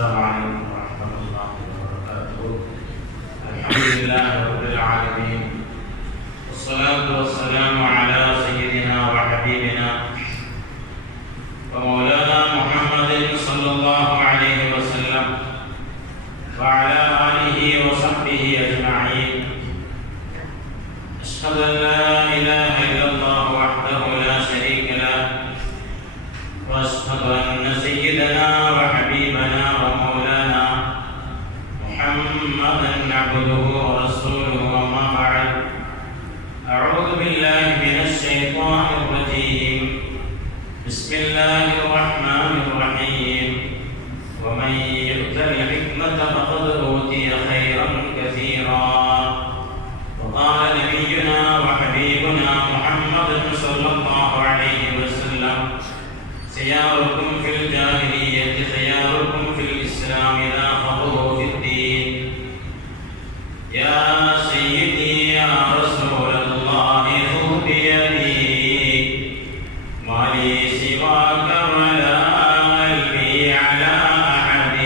السلام عليكم ورحمة الله وبركاته. الحمد لله رب العالمين والصلاة والسلام على سيدنا وحبيبنا ومولانا محمد صلى الله عليه وسلم وعلى آله وصحبه أجمعين. أشهد أن لا إله إلا الله وحده لا شريك له وأشهد أن سيدنا وحبيبنا ومولانا محمدا عبده ورسوله. أما بعد، أعوذ بالله من الشيطان الرجيم. بسم الله الرحمن الرحيم. ومن يؤت الحكمة فقد أوتي خيرا كثيرا. وقال نبينا وحبيبنا محمد صلى الله عليه وسلم: خياركم في الجاهلية خياركم في الإسلام إذا فقهوا في الدين. يا سيدي يا رسول الله خذ بيدي ما لي سواك ولا قلبي على أحد.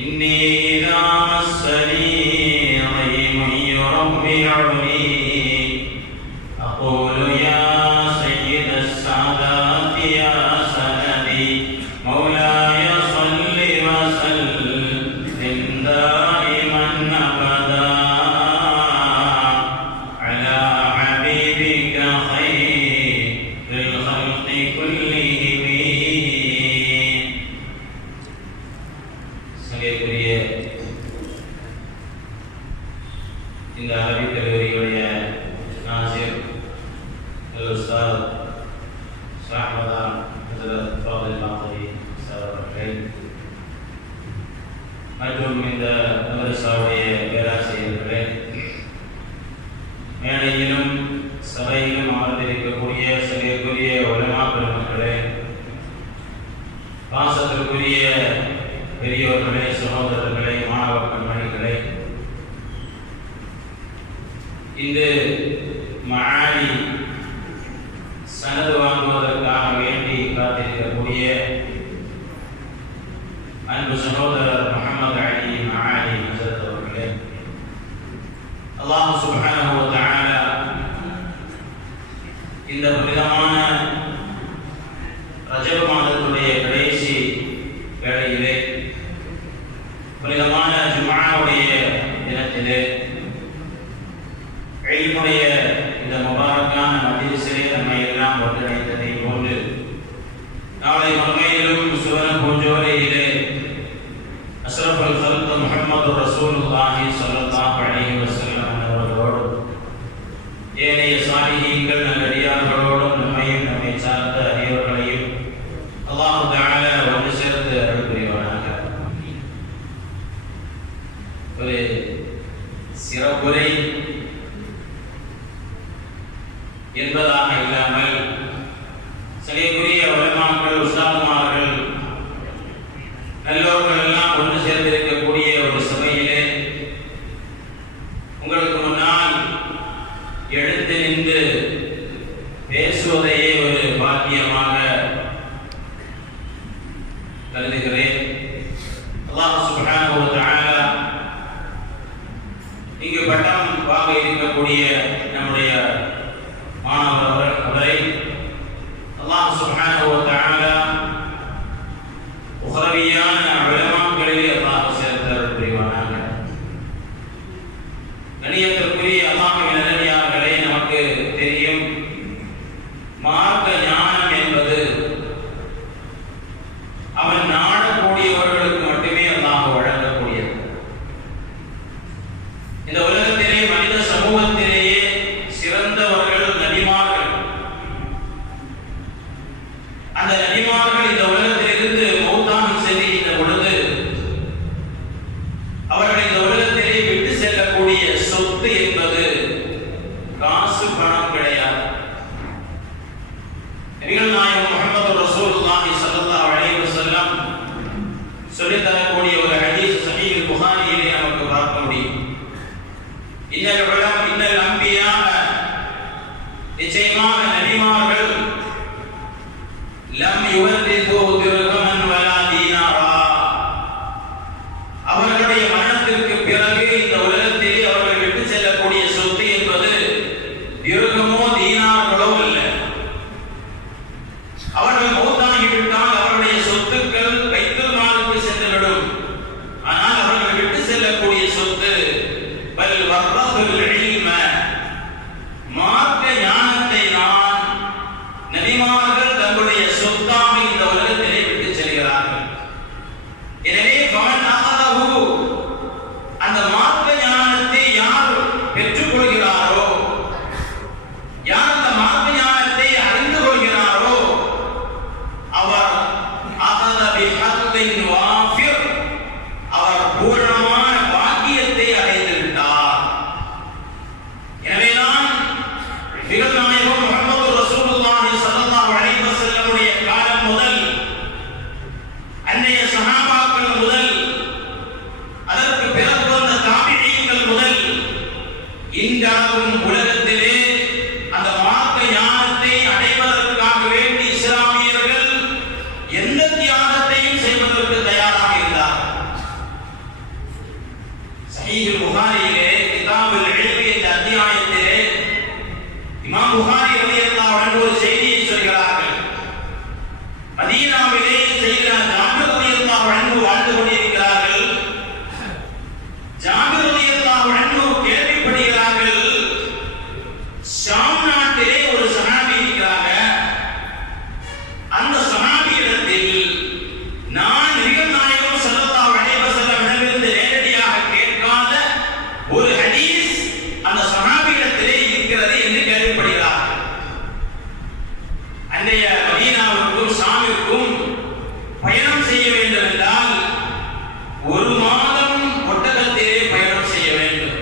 إني إذا مسني ضيم يربعني أقول يا سيد السادات يا سندي مولاي صل وسلم دائما أبدا على حبيبك خير الخلق كلهم. சங்கைக்குரிய இந்த அரபிக் கல்லூரியுடைய நாசிர் உஸ்தாத் ஷாஹ்மதான் ஹஜ்ரத் ஃபாதில் மாதவி சார் அவர்கள் மற்றும் இந்த மதரசாவுடைய பேராசிரியர்களே, மேடையிலும் சபையிலும் அமர்ந்திருக்கக்கூடிய சங்கைக்குரிய உலமா பெருமக்களே, பாசத்திற்குரிய பெரியோர்களே, சகோதரர்களே, மாணவ கண்மணிகளே, இந்த மஆலி சனது வாங்குவதற்காக வேண்டி காத்திருக்கக்கூடிய அன்பு சகோதரர் முஹம்மது அலி மஆலி ஹஸரத் அவர்களே, அல்லாஹ் சுப்ஹானஹு வ தஆலா இந்த புனிதமான ரஜப் மாதத்துடைய கடைசி வேளையிலே, புனிதமான ஜும்ஆவுடைய தினத்திலே, இல்முடைய இந்த முபாரக்கான மஜ்லிஸிலே நம்மை எல்லாம் ஒன்றிணைத்ததை போன்று நாளை மறுமையிலும் சுவன பூஞ்சோலையிலே அஷ்ரஃபுல் கல்க் முஹம்மது ரசூலுல்லாஹி ஸல்லல்லாஹு அலைஹி வஸல்லம் அவர்களோடு ஏனைய சாலிஹீன்கள் நல்லடியார்களோடும் நம்மையும் நம்மை சார்ந்த அடியோர்களையும் அல்லாஹ் தஆலா ஒன்று சேர்த்து அருள் புரிவானாக. ஒரு சிறப்புரை என்பதாக இல்லாமல் சங்கைக்குரிய உலமாக்கள், உஸ்தாதுமார்கள், நல்லோர்கள் எல்லாம் ஒன்று சேர்ந்திருக்கக்கூடிய ஒரு சபையிலே உங்களுக்கு முன்னால் எழுந்து நின்று பேசுவதையே ஒரு பாக்கியமாக கருதுகிறேன். அல்லாஹ் சுப்ஹானஹு வ தஆலா இங்கு பட்டம் வாங்க இருக்கக்கூடிய நம்முடைய மாணவர் அவரை அல்லாஹ் சுப்ஹானஹு வ தஆலா உஹ்ரவியான உலமாக்களிலே அல்லாஹ் சேர்த்தருள் புரிவானாக. கண்ணியத்திற்குரிய அல்லாஹ்வின் நல்லடியார்களே, நமக்கு தெரியும், மார்க்க ஞானம் என்பது அவன் நாடக்கூடியவர்களுக்கு மட்டுமே அல்லாஹ் வழங்கக்கூடியது. இந்த உலகத்திலே மனித சமூகத்திலேயே சிறந்தவர்கள் நபிமார்கள். அந்த நபிமார்கள் இந்த உலகத்திலிருந்து மௌத்தாகம் செல்கின்ற பொழுது அவர்கள் இந்த உலகத்திலே விட்டு செல்லக்கூடிய சொத்து என்பது காசு பணம் கிடையாது. நபிகள் நாயகம் முஹம்மது ரசூலுல்லாஹி ஸல்லல்லாஹு அலைஹி வஸல்லம் சொல்லித் தரக்கூடிய ஒரு ஹதீஸ் சஹீஹ் புகாரியிலே நமக்கு பார்க்க முடியும். இன்னல் அன்பியா, நிச்சயமாக நபிமார்கள் லம் யுவர்ரிது திர்ஹமன் வலா தீனாரா, பிஹத்தின் வாஃபிர், அவர் பூரணமான பாக்கியத்தை அடைந்து விட்டார். எனவேதான் நிகழ்நாயகம் முஹம்மது ரசூலுல்லாஹி ஸல்லல்லாஹு அலைஹி வஸல்லமுடைய காலம் முதல், அன்றைய சஹாபாக்கள் முதல், அதற்கு பிறகு வந்த தாபிஈன்கள் முதல், இன்றளவும் உலகத்திலே அந்த மார்க்க ஞானத்தை அடைவதற்காக வேண்டி இஸ்லாமியர்கள் எந்த தியாகத்தையும் செய்வதற்கு தயாராக இருந்தார். சஹீஹுல் புகாரியிலே கிதாபுல் இல்ம் என்ற அத்தியாயத்திலே இமாம் புகாரி ரலியல்லாஹு அன்ஹு ஒரு செய்தியை சொல்கிறார்கள். மதீனாவிலே சையதுனா ஜாபிர் ரலியல்லாஹு அன்ஹு வாழ்ந்து கொண்டிருக்கிறார்கள். ஜாபிர் ரலியல்லாஹு அன்ஹு கேள்விப்படுகிறார்கள், ஷாம் நாட்டிலே ஒரு சஹாபி இருக்கிறாங்க. அந்த சஹாபியிடத்தில் நான் நபிகள் நாயகம் ஸல்லல்லாஹு அலைஹி வஸல்லம் இடமிருந்து நேரடியாக கேட்காத ஒரு ஹதீஸ் அந்த சஹாபியிடத்திலே இருக்கிறது என்று கேள்விப்படுகிறார்கள். அன்றைய மதீனாவுக்கும் ஷாமிற்கும் பயணம் செய்ய வேண்டும் என்றால் ஒரு மாதம் ஒட்டகத்திலே பயணம் செய்ய வேண்டும்.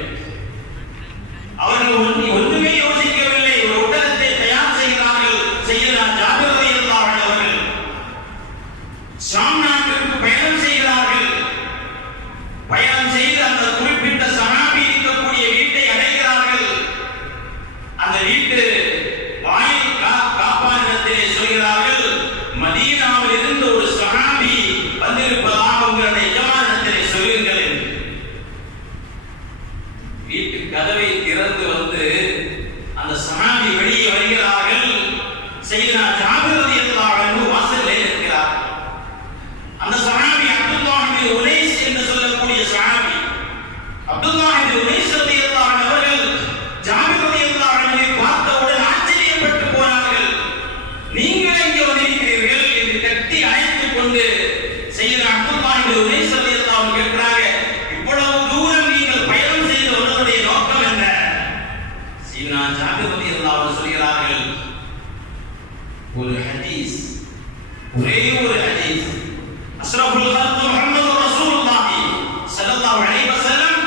அவர்கள் ஒன்றுமே யோசிக்கவில்லை. ஒரு ஒட்டகத்தை தயார் செய்கிறார்கள். சையதுனா ஜாபிர் ரலியல்லாஹு அன்ஹு அவர்கள் ஷாம் நாட்டிற்கு பயணம் செய்கிறார்கள். பயணம் செய்து அந்த குறிப்பிட்ட சஹாபி இருக்கக்கூடிய வீட்டை அடைகிறார்கள். அந்த வீட்டு வாயில் காப்பானிடத்திலே சொல்கிறார்கள், மதீனாவில் இருந்து ஒரு சஹாபி வந்திருப்பதாக உங்களுடைய எஜமானிடத்திலே சொல்லுங்கள் என்று. வீட்டு கதவை திறந்து வந்து அந்த சஹாபி வெளியே வருகிறார்கள். சையதுனா ஜாபிர் ரலியல்லாஹு அன்ஹு வாசலிலே இருக்கிறார். அந்த சஹாபி அப்துல்லாஹ் இப்னு உனைஸ் என்று சொல்லக்கூடிய சஹாபி. அப்துல்லாஹ் இப்னு உனைஸ் ரலியல்லாஹு அன்ஹு அவர்கள் ஜாபிர் ரலியல்லாஹு அன்ஹுவை பார்த்தவுடன் ஆச்சரியப்பட்டு போனார்கள். நீங்கள் எங்கே வந்திருக்கிறீர்கள் என்று கட்டி அழைத்துக் கொண்டு சையதுனா அப்துல்லாஹ் இப்னு உனைஸ் ரலியல்லாஹு அன்ஹு கேட்கிறாங்க, இவ்வளவு தூரம் நீங்கள் பயணம் செய்து வந்ததுடைய நோக்கம் என்ன? சையதுனா ஜாபிர் ரலியல்லாஹு அன்ஹு சொல்கிறார்கள், ஒரு ஹதீஸ், ஒரே ஒரு ஹதீஸ், அஷ்ரஃபுல் கல்க் முஹம்மது ரசூலுல்லாஹி ஸல்லல்லாஹு அலைஹி வஸல்லம்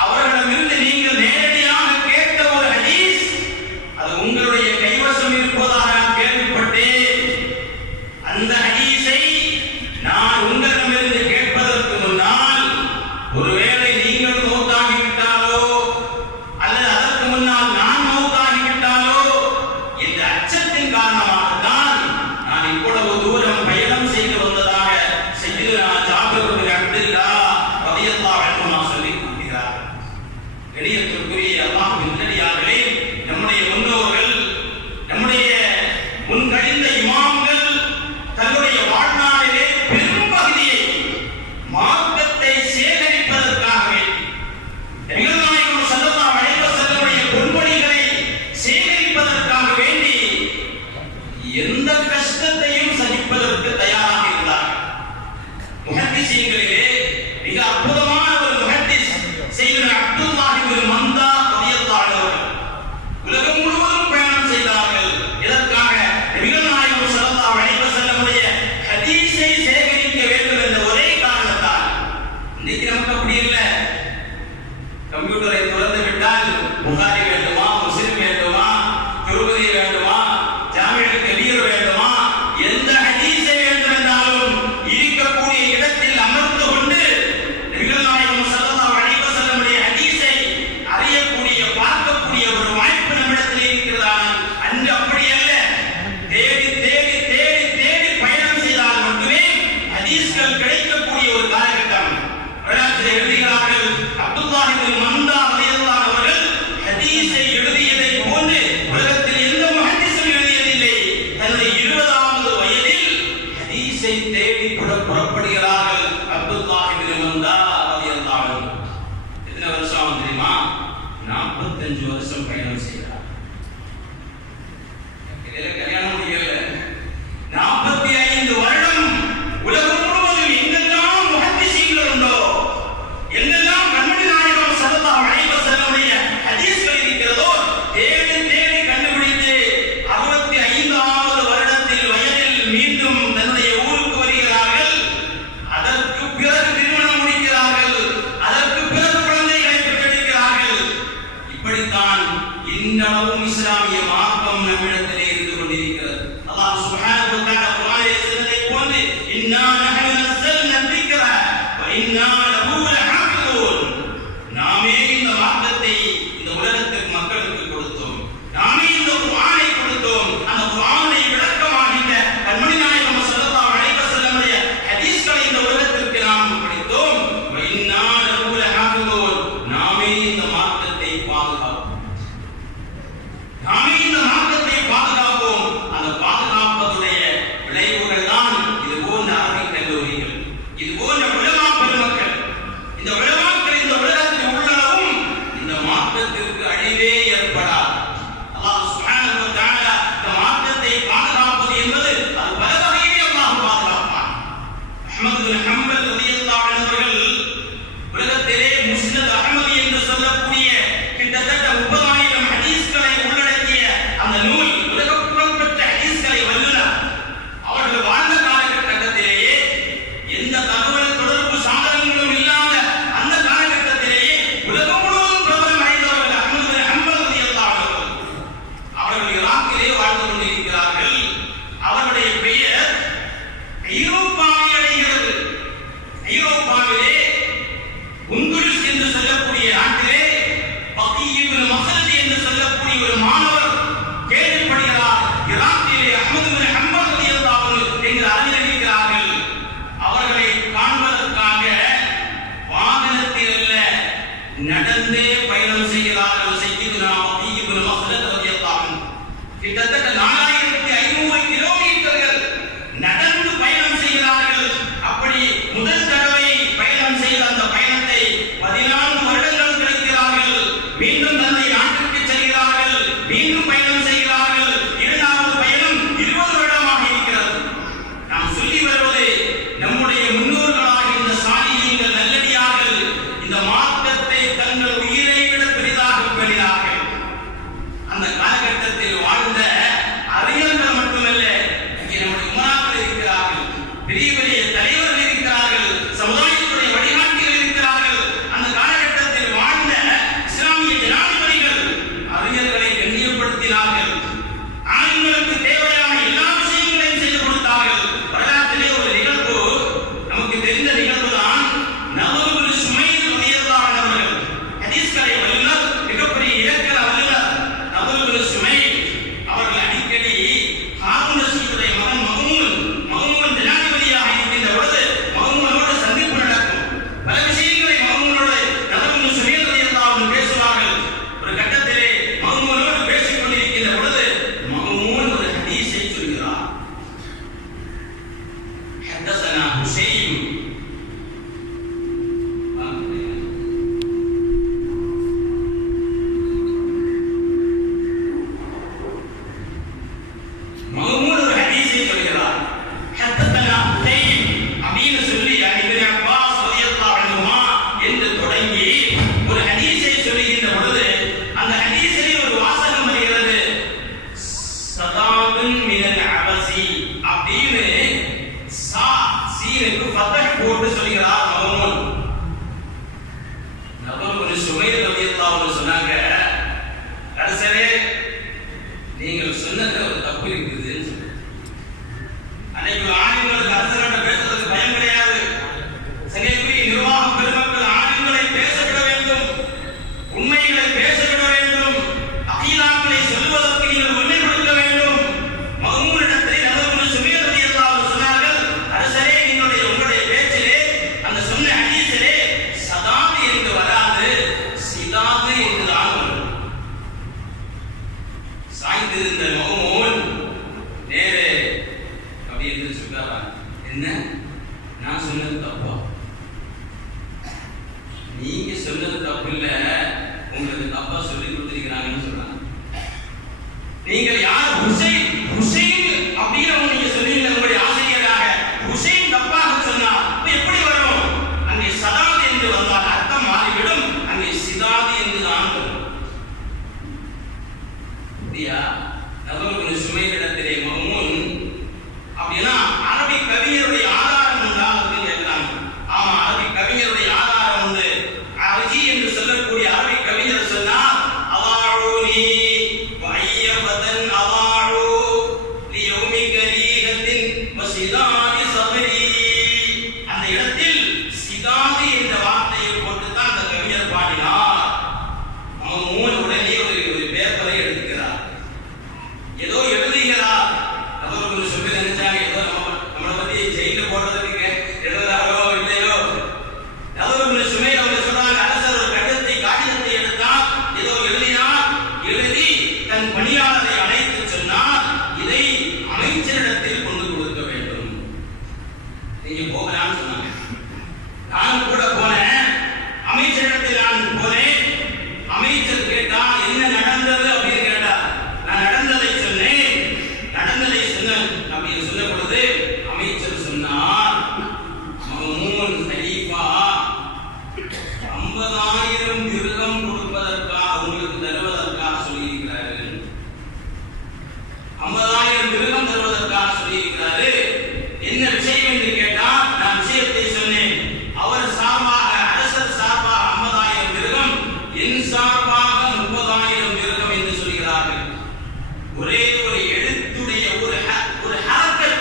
அவர்களிடமிருந்து நீங்கள் நேரடியாக கேட்ட ஒரு ஹதீஸ், அது உங்களுடைய கைவசம் இருப்பதாக நான் கேள்விப்பட்டேன். அந்த ஹதீஸை நான் உங்களிடமிருந்து கேட்பதற்கு முன்னால் ஒருவேளை நீங்கள் மௌத்தாகிவிட்டாலோ அல்லது அதற்கு முன்னால் நான் மௌத்தாகிவிட்டாலோ என்ற அச்சத்தின் காரணமாகத்தான் நான் இவ்வளவு தூரம் பயணம் செய்து வந்ததாக சையதுனா ஜாபிர் இப்னு அப்துல்லாஹ் ரலியல்லாஹு அன்ஹு சொல்லி காட்டுகிறார். கணியத்திற்குரிய அல்லாஹ்வின் நல்லடியார்களே, நம்முடைய முன்னோர்கள், நம்முடைய முன்கழிந்த இமாம்கள் தன்னுடைய வாழ்நாளிலே பெரும் பகுதியை மார்க்கத்தை சேகரிப்பதற்காக வேண்டி, நபிகள் நாயகம் ஸல்லல்லாஹு அலைஹி வஸல்லமுடைய பொன்மொழிகளை சேகரிப்பதற்காக வேண்டி எந்த கஷ்டத்தையும் சகிப்பதற்கு தயாராக இருந்தார்கள். முஹத்திஸீன்களிலே மிக அற்புதமான ஒரு முஹத்திஸ் சையதுனா அப்துல்லாஹ் இப்னு மந்தா ரலியல்லாஹு அன்ஹு அவர்கள் உலகம் முழுவதும் பயணம் செய்தார்கள். இதற்காக நபிகள் நாயகம் ஸல்லல்லாஹு அலைஹி வஸல்லமுடைய ஹதீஸை சேகரிக்க வேண்டும் என்ற ஒரே காரணத்தால். இன்னைக்கு நமக்கு அப்படி இல்லை. கம்ப்யூட்டரை திறந்து விட்டால் புகாரி வேண்டுமா, முஸ்லிம் வேண்டுமா, திருமதி வேண்டுமா, ஜாமிஉல் கபீர் வேண்டுமா, எந்த ஹதீஸை வேண்டும் என்றாலும் இருக்கக்கூடிய இடத்தில் அமர்ந்து கொண்டு நபிகள் நாயகம் ஸல்லல்லாஹு அலைஹி வஸல்லமுடைய ஹதீஸை அறியக்கூடிய, பார்க்கக்கூடிய ஒரு வாய்ப்பு நம்மிடத்தில் இருக்கிறதா? அன்று அப்படி அல்ல. தேடி தேடி தேடி தேடி பயணம் செய்தால் மட்டுமே ஹதீஸ்கள் கிடைக்கக்கூடிய ஒரு காலகட்டம். வரலாற்றில் எழுதுகிறார்கள், அப்துல்லாஹ் இப்னு மந்தா ரலியல்லாஹு அன்ஹு அவர்கள் ஹதீஸை எழுதியதை போன்று உலகத்தில் எந்த முஹத்திஸும் எழுதியதில்லை. தன்னுடைய 20வது வயதில் ஹதீஸை தேடி புறப்படுகிறார்கள் அப்துல்லாஹ் இப்னு மந்தா ரலியல்லாஹு அன்ஹு. எத்தனை வருஷம் தெரியுமா? 45 வருஷம் பயணம் செய்கிறார். கல்யாணம் முடியல. 45 வருடம் உலகம் முழுவதும் எங்கெல்லாம் முஹத்திஸீன்கள் உண்டோ, எங்கெல்லாம் கண்மணி நாயகம் ஸல்லல்லாஹு அலைஹி வஸல்லமுடைய ஹதீஸ்கள் இருக்கிறதோ தேடி தேடி கண்டுபிடித்து 65வது வருடத்தில் வயதில் மீண்டும் தன்னுடைய ஊருக்கு வருகிறார்கள். இன்னா லஹு லஹாஃபிதூன். நாமே இந்த மார்க்கத்தை இந்த உலகத்துக்கு மக்களுக்கு கொடுத்தோம். நாமே இந்த குர்ஆனை கொடுத்தோம். அந்த குர்ஆனை விளக்கமாகின்ற கண்மணி நாயகம் ஸல்லல்லாஹு அலைஹி வஸல்லமுடைய ஹதீஸ்களை இந்த உலகத்திற்கு நாம் படித்தோம். இன்னா லஹு லஹாஃபிதூன். நாமே இந்த மார்க்கத்தை பாதுகாப்போம். நாமே இந்த மார்க்கத்தை பாதுகாப்போம். அந்த பாதுகாப்பதுடைய விளைவுகள் தான் இது போன்ற அரபிக் கல்லூரிகள், இது போன்ற உலமா பெருமக்கள். இந்த உலமாக்கள் இந்த உலகத்தில் உள்ளளவும் இந்த மார்க்கத்திற்கு அழிவே ஏற்படாது. அல்லாஹ் சுப்ஹானஹு வ தஆலா இந்த மார்க்கத்தை பாதுகாப்பது என்பது அது பல வகையிலே அல்லாஹ் பாதுகாப்பான். அஹ்மத் பின் ஹம்பல் ரலியல்லாஹு அன்ஹு அவர்கள் உலகத்திலே முஸ்னத் அஹ்மதி என்று சொல்லக்கூடிய கிட்டத்தட்ட 30,000 ஹதீஸ்களை உள்ளடக்கிய அந்த நூல், உலக புகழ்பெற்ற ஹதீஸ்களை வல்லுனர், அவர்கள் வாழ்ந்த காலகட்டத்திலேயே எந்த தகவல் தொடர்பு சாதனங்களும் இல்லாத அந்த காலகட்டத்திலேயே உலகம் முழுவதும் பிரபலம் அடைந்தவர்கள் அஹ்மத் பின் ஹம்பல் ரலியல்லாஹு அன்ஹு. அவர்கள் ஈராக்கிலே வாழ்ந்து கொண்டிருக்கிறார்கள். அவருடைய பெயர் ஐரோப்பாவை அடைகிறது. ஐரோப்பாவிலே உந்துருஸ் என்று சொல்லக்கூடிய நாட்டிலே பக்கி இப்னு மக்லத் என்று சொல்லக்கூடிய ஒரு மாணவர் கேள்விப்படுகிறார். ஈராக்கிலே அஹ்மத் பின் ஹம்பல் ரலியல்லாஹு அன்ஹு என்ற அறிஞர் இருக்கிறார்கள். அவர்களை காண்பதற்காக வாகனத்தில் அல்ல, நடந்தே பயணம் செய்கிறார்கள். சையதுனா பக்கி இப்னு மக்லத் ரலியல்லாஹு அன்ஹு கிட்டத்தட்ட 4500 கிலோமீட்டர்கள் நடந்து பயணம் செய்கிறார்கள். அப்படி முதல் தடவை பயணம் செய்த அந்த பயணத்தை 14 வருடங்கள் கழிக்கிறார்கள். மீண்டும் தந்தை நாட்டுக்கு செல்கிறார்கள். மீண்டும் பயணம் செய்கிறார்கள். இரண்டாவது பயணம் 20 வருடமாக இருக்கிறது. நாம் சொல்லி வருவது நம்முடைய முன்னோர்களாக இந்த சாலிஹீன்கள், நல்லடியார்கள் இந்த மார்க்கத்தை தங்கள் உயிரை விட பெரிதாக பெரிதார்கள். அந்த காலகட்டத்தில் வாழ்ந்த அறிஞர்கள் மட்டுமல்ல, இங்கே நம்முடைய உமராக்கள் இருக்கிறார்கள், பெரிய பெரிய தலைவர்கள் இருக்கிறார்கள், சமுதாயத்துடைய வழிகாட்டிகள் இருக்கிறார்கள். அந்த காலகட்டத்தில் வாழ்ந்த இஸ்லாமிய ஜனாதிபதிகள் அறிஞர்களை கண்ணியப்படுத்தினார்கள். ஆண்களுக்கு தேவையான எல்லா விஷயங்களையும் செய்து கொடுத்தார்கள். வரலாற்றிலே ஒரு நிகழ்வு நமக்கு தெரிந்த நிகழ்வுதான். நவல் பின் சுமைர் ரலியல்லாஹு அன்ஹு அவர்கள் ஹதீஸ்களை வல்லுனர், மிகப்பெரிய இலக்கண வல்லுனர் நவல் பின் சுமைர் அவர்கள் அடிக்கடி ஹாரூன் ரஷீதுடைய மகன் மஹ்மூன் ஜனாதிபதியாக இருக்கின்ற பொழுது மஹ்மூனோடு சந்திப்பு நடக்கும். பல விஷயங்களை மஹ்மூனோடு நவல் பின் சுமைர் ரலியல்லாஹு அன்ஹு பேசுவார்கள். ஒரு கட்டத்திலே மஹ்மூனோடு பேசிக் கொண்டிருக்கின்ற பொழுது மஹ்மூன் ஒரு ஹதீஸை சொல்கிறார். ஹதஸனா ஹுசைன் மஹ்மூன் ஒரு ஹதீஸை சொல்கிறார். ஹதஸனா ஹுசைன் அப்படின்னு சொல்லி இப்னு அப்பாஸ் ரலியல்லாஹு அன்ஹுமா என்று தொடங்கி ஒரு ஹதீஸை சொல்லுகின்ற பொழுது அந்த ஹதீஸிலே ஒரு வாசகம் வருகிறது. சதாதுன் மினல் அபசி அப்படின்னு சீனுக்கு ஃபதஹ் போட்டு சொல்கிறார் மஹ்மூன். நவல் பின் சுமைர் ரலியல்லாஹு அன்ஹு சொன்னாங்க, அரசரே நீங்கள் சொன்னதுல ஒரு தப்பு இருக்குதுன்னு சொன்னாங்க. அன்னைக்கு ஆளுங்களுக்கு அரசர்கிட்ட பேசுறதுக்கு பயம் கிடையாது. சங்கைக்குரிய நிர்வாக பெருமக்கள் ஆளுங்களை பேச விட வேண்டும், உண்மைகளை பேச விட வேண்டும், அகீதாக்களை சொல்வதற்கு நீங்கள் உண்மை கொடுக்க வேண்டும். மஹ்மூனிடத்திலே நவல் பின் சுமைர் ரலியல்லாஹு அன்ஹு சொன்னார்கள், அரசரே உங்களுடைய பேச்சிலே அந்த சொன்ன ஹதீஸிலே சதாது என்று வராது, சிதாது என்று தான் வரும். சாய்ந்திருந்த மஹ்மூன் நேரே அப்படி என்று சொல்றாரா, என்ன நான் சொன்னது தப்பா? நீங்க சொன்னது தப்பு இல்ல, உங்களுக்கு தப்பா சொல்லி கொடுத்திருக்கிறாங்கன்னு சொல்றாங்க. நீங்கள் யார்? ஹுசைன் அப்படின்னு நீங்க சொன்னீங்க. உங்களுடைய ஆசிரியராக ஹுசைன் தப்பாக சொன்னார். எப்படி வரும்? அங்கே சதாத் என்று வந்தால் அர்த்தம் மாறிவிடும். அங்கே சிதாத் என்று தான் வரும். அப்படியா? நவல் பின் சுமைர் இடத்திலே மஹ்மூன் அப்படின்னா அரபி கவிஞருடைய ஆதாரம் உண்டா அப்படின்னு கேட்கிறாங்க. ஆமா, அரபி கவிஞருடைய ஆதாரம் உண்டு. அரஜி என்று சொல்லக்கூடிய அரபி கவிஞர் சொன்னார், அவாஊனி வஐயபதன் அவாஊ போகலான்னு சொன்னாங்க. நான் கூட போனேன். அமைச்சரிடத்தில் நான் போனேன். அமைச்சர் கேட்டா என்ன நடந்தது அப்படின்னு கேட்டா நான் நடந்ததை சொன்னேன். நடந்ததை சொன்னேன் அப்படின்னு சொன்ன பொழுது அமைச்சர் சொன்னார், மஹ்மூன் ஹலீஃபா 50,000 திர்ஹம் கொடுப்பதற்காக உங்களுக்கு தருவதற்காக சொல்லியிருக்கிறாரு. 50,000 திர்ஹம் தருவதற்காக சொல்லியிருக்கிறாரு. என்ன விஷயம் என்று கேட்டால் நான் விஷயத்தை சொன்னேன். அவர் சார்பாக அரசர் சார்பாக 50,000 திர்ஹம், என் சார்பாக 30,000 திர்ஹம் என்று சொல்கிறார்கள். ஒரே ஒரு எழுத்துடைய ஒரு ஹரக்கத்.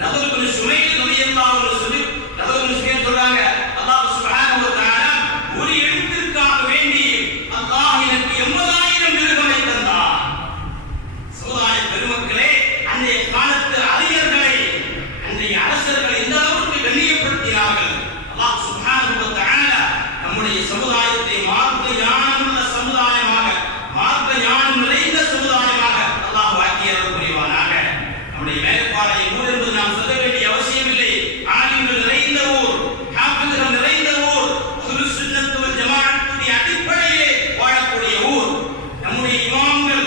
நபர் இப்னு சுமைல் ரலியல்லாஹு அன்ஹு சொல்லி நபர் இப்னு சுமைல் சொல்றாங்க, அல்லாஹ் சுப்ஹானஹு வ தஆலா ஒரு எழுத்திற்காக வேண்டி அல்லாஹ் எனக்கு 80,000 திர்ஹமை தந்தார். சமுதாய பெருமக்களே, அன்றைய காலத்து அறிஞர்களை அன்றைய அரசர்கள் இந்த அளவுக்கு கண்ணியப்படுத்தினார்கள். அல்லாஹ் சுப்ஹானஹு வ தஆலா நம்முடைய சமுதாயத்தை மார்க்க ஞானமுள்ள சமுதாயமாக, மார்க்க ஞானம் நிறைந்த சமுதாயமாக அல்லாஹ் ஆக்கி அருள் புரிவானாக. நம்முடைய மேற்பாளைய ஊர் என்பது நாம் சொல்ல வேண்டிய அவசியமில்லை. ஆலிம்கள் நிறைந்த ஊர், ஹாஃபிஸ்கள் நிறைந்த ஊர், அஹ்லுஸ் சுன்னத் வல் ஜமாஅத்துடைய அடிப்படையிலே வாழக்கூடிய ஊர். நம்முடைய இமாம்கள்,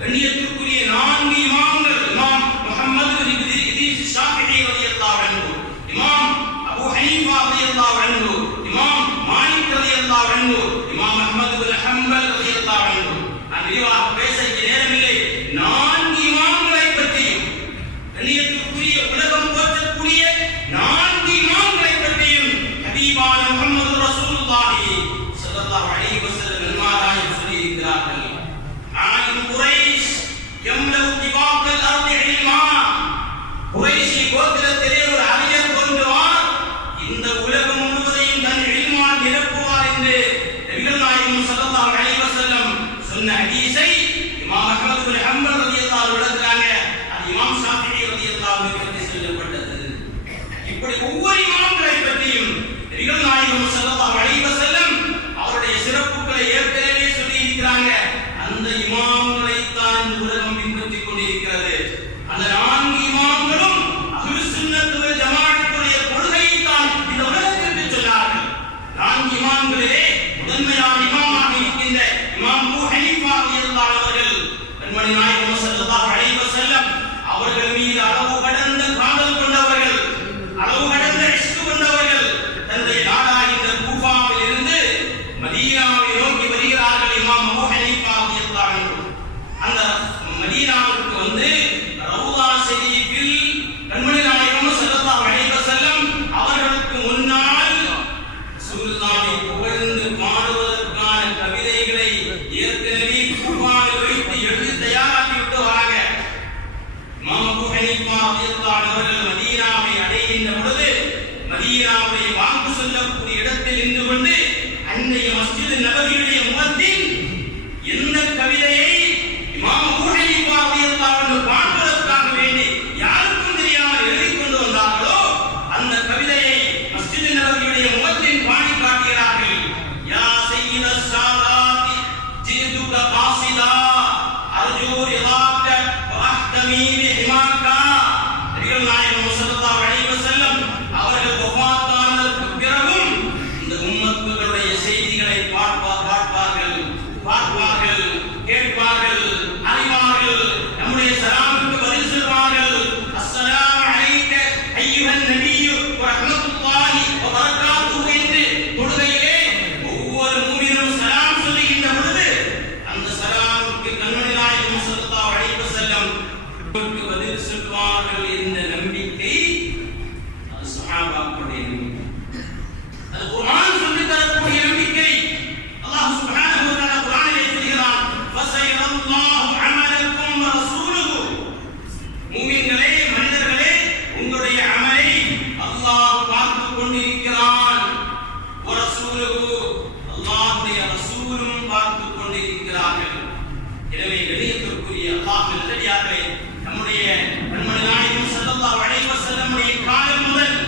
கண்ணியத்திற்குரிய 4 இமாம்கள், இமாம் முஹம்மது பின் இத்ரீஸ் ஷாஃபிஈ ரலியல்லாஹு அன்ஹு, இமாம் அபூ ஹனீஃபா ரலியல்லாஹு அன்ஹு, இமாம் மாலிக் ரலியல்லாஹு அன்ஹு, இமாம் அஹ்மத் பின் ஹம்பல் ரலியல்லாஹு அன்ஹு. நான் விரிவாக பேச நேரமில்லை. 4 இமாம்களை பற்றியும், கண்ணியத்திற்குரிய உலகம் போற்றக்கூடிய 4 இமாம்களை பற்றியும் ஹபீபான முஹம்மது ரசூலுல்லாஹி ஸல்லல்லாஹு அலைஹி வஸல்லம் நன்மாராயம் சொல்லியிருக்கிறார்கள். ஆலிம் குரைஷ் யம்லவு திபாக்கல் அர்தி இல்மா. குரைஷி கோத்திரத்திலே ஒரு அறிஞர் தோன்றுவார், இந்த உலகம் முழுவதையும் தன் இல்மால் நிரப்புவார் என்று நபிகள் நாயகம் ஸல்லல்லாஹு அலைஹி வஸல்லம் சொன்ன ஹதீஸை இமாம் அஹ்மத் பின் ஹம்பல் ரலியல்லாஹு அன்ஹு விளக்குறாங்க. அது இமாம் ஷாஃபிஈ ரலியல்லாஹு அன்ஹு பற்றி சொல்லப்பட்டது. இப்படி ஒவ்வொரு இமாம்களை பற்றியும் நபிகள் நாயகம் ஸல்லல்லாஹு அலைஹி வஸல்லம் அவருடைய சிறப்புகளை ஏற்கனவே சொல்லி இருக்கிறாங்க. அந்த இமாம்களை தான் இந்த உலகம் பின்பற்றிக் கொண்டிருக்கிறது. அந்த 4 இமாம்களும் அஹ்லுஸ் சுன்னத் வல் ஜமாஅத்துடைய கொள்கையை தான் இந்த உலகத்திற்கு சொன்னார்கள். 4 இமாம்களிலே முதன்மையான இமாமாக இருக்கின்ற இமாம் அபூ ஹனீஃபா ரலியல்லாஹு அவர்கள், கண்மணி நாயகம் ஸல்லல்லாஹு அலைஹி வஸல்லம் அவர்கள் மீது அளவு கடந்த காதல் கொண்டவர்கள், அளவு கடந்த இஷ்க் கொண்டவர்கள். தந்தை நாடாகின்ற கூஃபாவில் இருந்து மதீனாவை நோக்கி வருகிறார்கள் இமாம் அபூ ஹனீஃபா ரலியல்லாஹு அன்ஹு. அந்த மதீனாவுக்கு வந்து ரவுதா ஷரீஃபில் கண்மணி நாயகம் ஸல்லல்லாஹு அலைஹி வஸல்லம் அவர்களுக்கு முன்னால் ரசூலுல்லாஹை புகழ்ந்து பாடுவதற்கான கவிதைகளை ஏற்கனவே கூஃபாவில் வைத்து எழுதி தயாராக்கி விட்டு வராங்க. இமாம் அபூ ஹனீஃபா ரலியல்லாஹு அன்ஹு அவர்கள் மதீனாவை அடைகின்ற பொழுது மதீனாவுடைய வாக்கு சொல்லக்கூடிய இடத்தில் நின்று கொண்டு அன்றைய மஸ்ஜித் நபவியுடைய முஅத்தின் எந்த கவிதையை இமாம் அபூ ஹனீஃபா ரலியல்லாஹு அன்ஹு பாடுவதற்காக வேண்டி யாருக்கும் தெரியாமல் எழுதி கொண்டு வந்தார்களோ அந்த கவிதையை மஸ்ஜித் நபவியுடைய முஅத்தின் பாடி காட்டுகிறார்கள். யா சய்யித ஸாதாத்தி ஜிதுக காஸிதா அர்ஜூ ரிதாக வ அஹ்தமி பிஹிமாகா. நபிகள் நாயகம் ஸல்லல்லாஹு அலைஹி வஸல்லம் அவர்கள் வஃபாத்தானதற்கு பிறகும் இந்த உம்மத்துகளுடைய செய்திகளை பார்ப்பார்கள், கேட்பார்கள், அறிவார்கள், நம்முடைய சலாமுக்கு பதில் சொல்வார்கள். அஸ்ஸலாமு அலைக்க அய்யுஹன் நபியு வ ரஹ்மத்துல்லாஹி வ பரக்காத்துஹு என்று தொழுகையிலே ஒவ்வொரு மூமினும் சலாம் சொல்லுகின்ற பொழுது அந்த சலாமுக்கு கண்மணி நாயகம் ஸல்லல்லாஹு அலைஹி வஸல்லம் பதில் சொல்வார்கள் என்ற நம்பிக்கை அது சஹாபாக்களுடைய நம்பிக்கை. அது குர்ஆன் சொல்லித் தரக்கூடிய நம்பிக்கை. அல்லாஹ் சுப்ஹானஹு வ தஆலா குர்ஆனிலே சொல்கிறான், ஃபஸயரல்லாஹு அமலக்கும் வ ரசூலுஹு. மூமின்களே, மனிதர்களே, உங்களுடைய அமலை அல்லாஹ் பார்த்துக் கொண்டிருக்கிறான். வ ரசூலுஹு, அல்லாஹ்வுடைய ரசூலும் பார்த்துக் கொண்டிருக்கிறார்கள். எனவே கண்ணியத்திற்குரிய அல்லாஹ் நல்லடியார்களே, நம்முடைய கண்மணி நாயகம் ஸல்லல்லாஹு அலைஹி வஸல்லமுடைய காலம் முதல்,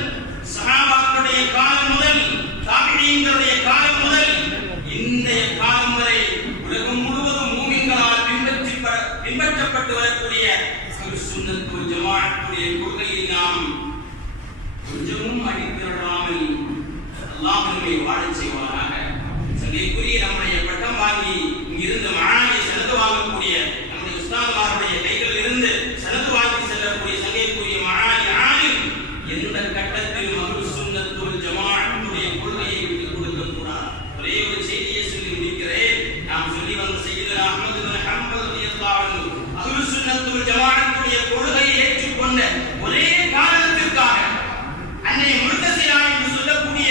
சஹாபாக்களுடைய காலம் முதல், தாபிஈன்களுடைய காலம் முதல் இன்றைய காலம் வரை உலகம் முழுவதும் மூமின்களால் பின்பற்றப்பட்டு வரக்கூடிய அஹ்லுஸ் சுன்னத் வல் ஜமாஅத்துடைய கொள்கையை நாம் கொஞ்சம் அல்லாஹ் நம்மை வாழச் செய்வானாக. சங்கைக்குரிய நம்முடைய பட்டம் வாங்கி இங்கிருந்து மாணவியை செலவு வாங்கக்கூடிய நம்முடைய உஸ்தாதுமாருடைய கைகளில் இருந்து செலவு வாங்கி செல்லக்கூடிய சங்கைக்குரிய மாணவி ஆலிம் எந்த கட்டத்தில் அஹ்லுஸ் சுன்னத் வல் ஜமாஅத்துடைய கொள்கையை விட்டுக் கொடுக்க கூடாது. ஒரே ஒரு செய்தியை சொல்லி முடிக்கிறேன். நாம் சொல்லி வந்த சையதுனா அஹ்மது பின் ஹம்பல் ரலியல்லாஹு அன்ஹு அஹ்லுஸ் சுன்னத் வல் ஜமாஅத்துடைய கொள்கையை ஏற்றுக்கொண்ட ஒரே காரணத்திற்காக அன்னை முர்த்தஸிலா என்று சொல்லக்கூடிய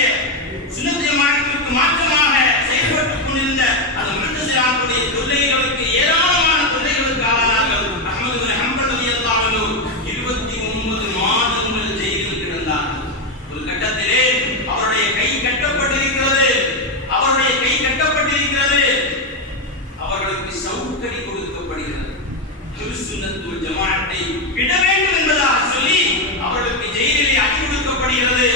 சுன்னத் ஜமாஅத்துக்கு மாற்றமாக செயல்பட்டுக் கொண்டிருந்த அந்த முர்த்தஸிலாவுடைய தொல்லைகளுக்கு ஏராளமான தொல்லைகளுக்கு ஆளானார்கள். அஹ்மது பின் ஹம்பல் ரலியல்லாஹு அன்ஹு 29 மாதங்கள் ஜெயிலில் கிடந்தார். ஒரு கட்டத்திலே அவருடைய கை கட்டப்பட்டிருக்கிறது. அவர்களுக்கு சவுக்கடி கொடுக்கப்படுகிறது. அஹ்லுஸ் சுன்னத் வல் ஜமாஅத்தை விட வேண்டும் என்பதாக சொல்லி அவர்களுக்கு ஜெயிலிலே அடி கொடுக்கப்படுகிறது.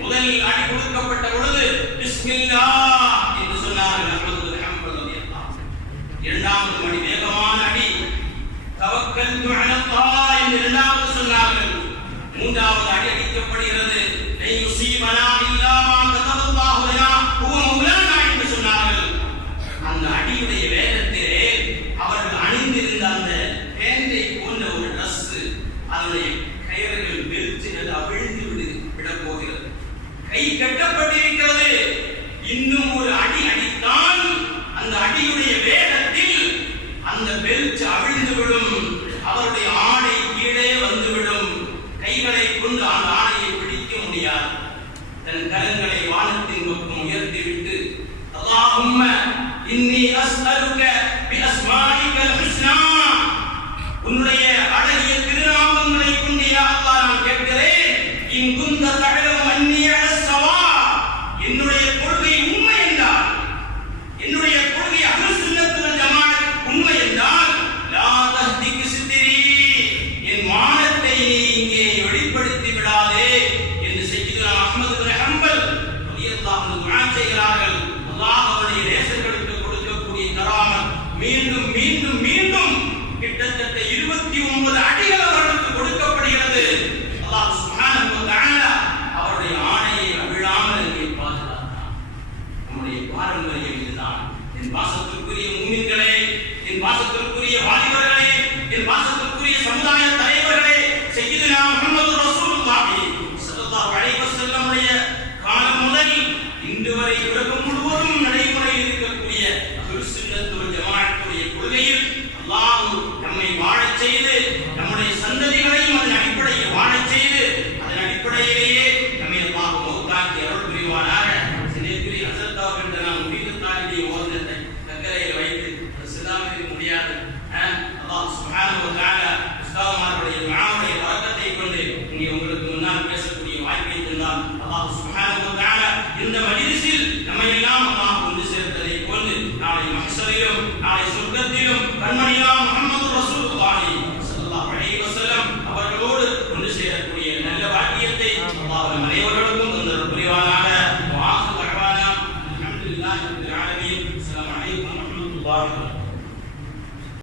முதலில் அடி கொடுக்கப்பட்ட பொழுது பிஸ்மில்லாஹ் என்று சொன்னார்கள் அஹ்மது பின் ஹம்பல் ரலியல்லாஹு அன்ஹு. இரண்டாவது அடி வேகமான அடி தவக்கல்து அலல்லாஹ் என்று இரண்டாவது சொன்னார்கள். மூன்றாவது அடி அடிக்கப்படுகிறது லை யுஸீபனா இல்லா மா கதபல்லாஹு லனா ஹுவ மௌலானா என்று சொன்னார்கள். அந்த அடியுடைய வேகத்திலே அவர்கள் அணிந்திருந்த அந்த பேண்டை போன்ற ஒரு ட்ரெஸ் அதனுடைய கயிறுகள் பெல்ட்டுகள் அவிழ்ந்து விடப் போகிறது. கை கட்டப்பட்டிருக்கிறது. இன்னும் ஒரு அடி அடித்தான் அந்த அடியுடைய வேகத்தில் அந்த பெல்ட் அவிழ்ந்து விடும். அவருடைய ஆடை கீழே வந்துவிடும். கைகளை கொண்டு அந்த ஆடையை பிடிக்க முடியாது. தன் கரங்களை வானத்தின் பக்கம் உயர்த்திவிட்டு அல்லாஹும்ம இன்னி அஸ்அலுக பி அஸ்மாஇகல் ஹுஸ்னா உன்னுடைய அழகிய திருநாமங்களை கொண்டு யா அல்லாஹ் நான் கேட்கிறேன். இன் குந்த தஅலமு அன்னி அஸ்ஸவா என்னுடைய கொள்கை உண்மை என்றால் என்னுடைய கொள்கை அஹ்லுஸ் சுன்னத் வல் ஜமாஅத் உண்மை என்றால் லா தஹ்திக் சித்ரி என் மானத்தை இங்கே வெளிப்படுத்தி விடாதே என்று சையதுனா அஹ்மது பின் ஹம்பல் ரலியல்லாஹு அன்ஹு துஆ செய்கிறார்கள். அல்லாஹ் அவருடைய நேசர்களுக்கு கொடுக்கக்கூடிய கராமத் மீண்டும் மீண்டும் மீண்டும் கிட்டத்தட்ட 29 அடிகள் அவர்களுக்கு கொடுக்கப்படுகிறது. அல்லாஹ் சுப்ஹானஹு வ தஆலா அவருடைய ஆணையை அவிழாமல் இங்கே பாதுகாத்தார். நம்முடைய பாரம்பரியம் இதுதான். என் பாசத்திற்குரிய முஃமின்களே, என் பாசத்திற்குரிய வாலிபர்களே, என் பாசத்திற்குரிய சமுதாய தலைவர்களே, சய்யிதுனா முஹம்மது ரசூலுல்லாஹி ஸல்லல்லாஹு அலைஹி வஸல்லம் உடைய காலம் முதல் இன்று வரை உலகம் முழுவதும் நடைமுறையில் இருக்கக்கூடிய அஹ்லுஸ் சுன்னத் வல் ஜமாஅத்துடைய கொள்கையில் அல்லாஹ் நம்மை வாழச் செய்து நம்முடைய சந்ததிகளையும் அதன் அடிப்படையில் வாழச் செய்து அதன் அடிப்படையிலேயே நம்மை அல்லாஹ் மௌத்தாக்கி அருள் புரிவானாக. சிலைக்குரிய ஹஸரத் அவர்கள் நான் முடிவுத்தாலியை ஓதுனதை கக்கரையில் வைத்து சிலாமில் முடியாது. அல்லாஹ் சுப்ஹானஹு வ தஆலா உஸ்தாதுமாருடைய துஆவுடைய பரக்கத்தை கொண்டு இங்கே உங்களுக்கு முன்னால் பேசக்கூடிய வாய்ப்பை தந்தால் அல்லாஹ் சுப்ஹானஹு வ தஆலா இந்த மஜ்லிஸில் நம்மை எல்லாம் அல்லாஹ் கொண்டு சேர்த்ததை போன்று நாளை மஹ்ஷரிலும் நாளை சொர்க்கத்திலும் கண்மணியாம் முஹம்மது ரசூலுல்லாஹி ஸல்லல்லாஹு அலைஹி வஸல்லம் அவர்களோடு கொண்டு சேரக்கூடிய நல்ல பாக்கியத்தை அல்லாஹ் நம் அனைவருக்கும் தந்தருள் புரிவானாக. வஆஹிரு தஅவானா அல்ஹம்துலில்லாஹி ரப்பில் ஆலமீன். அஸ்ஸலாமு அலைக்கும் வரஹ்மத்துல்லாஹி வபரகாத்துஹு.